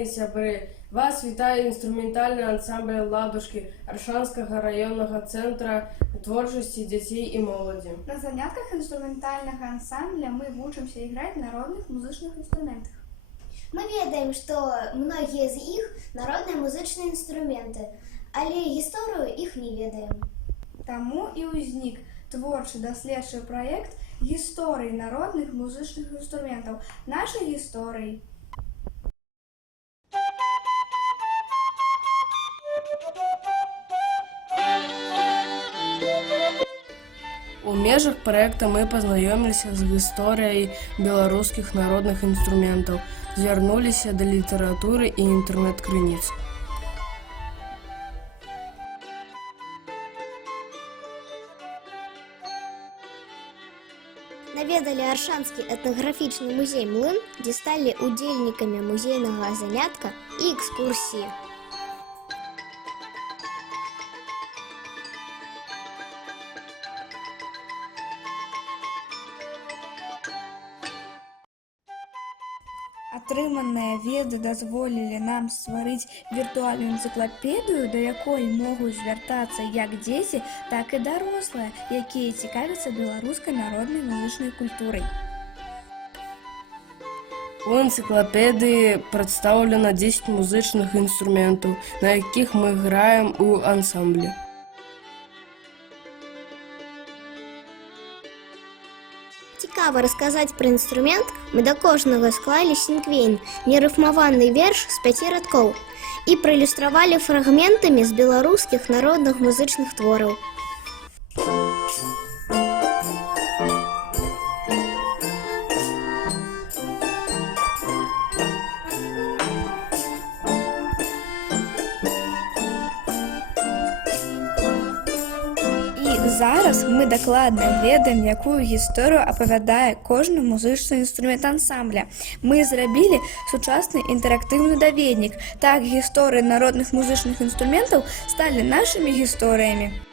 мои сябры! Вас вітае інструментальны ансамбль ладушкі Аршанскага раённага цэнтра творчасці дзяцей і моладзі. На занятках инструментального ансамбля мы учимся играть на народных музычных инструментах. Мы ведаем, што многія з іх народныя музычныя інструменты, але гісторыю іх не ведаем. Таму і ўзнік творчы даследчы праект гісторыі народных музычных інструментаў, нашай гісторыі. У межах проекта мы пазнаёміліся з гісторыяй беларускіх народных інструментаў, звярнуліся да літаратуры і інтэрнэт-крыніц. Наведалі Аршанскі этнаграфічны музей «Млын», дзе сталі удзельнікамі музейнага занятка і экскурсіі. Атрыманыя веды дазволілі нам стварыць віртуальную энцыклапедыю, да якой могуць звяртацца як дзеці, так і дарослыя, якія цікавяцца беларускай народнай музычнай культурай. У энцыклапедыі прадстаўлена 10 музычных інструментаў, на якіх мы граем у ансамблі. Цікава расказаць пра інструмент, мы да кожнага склалі сінквейн, нерыфмаваны верш з 5 радкоў, і праілюстравалі фрагментамі з беларускіх народных музычных твораў. Зараз мы дакладна ведаем, якую гісторыю апавядае кожны музычны інструмент ансамбля. Мы зрабілі сучасны інтэрактыўны даведнік. Так гісторыі народных музычных інструментаў сталі нашымі гісторыямі.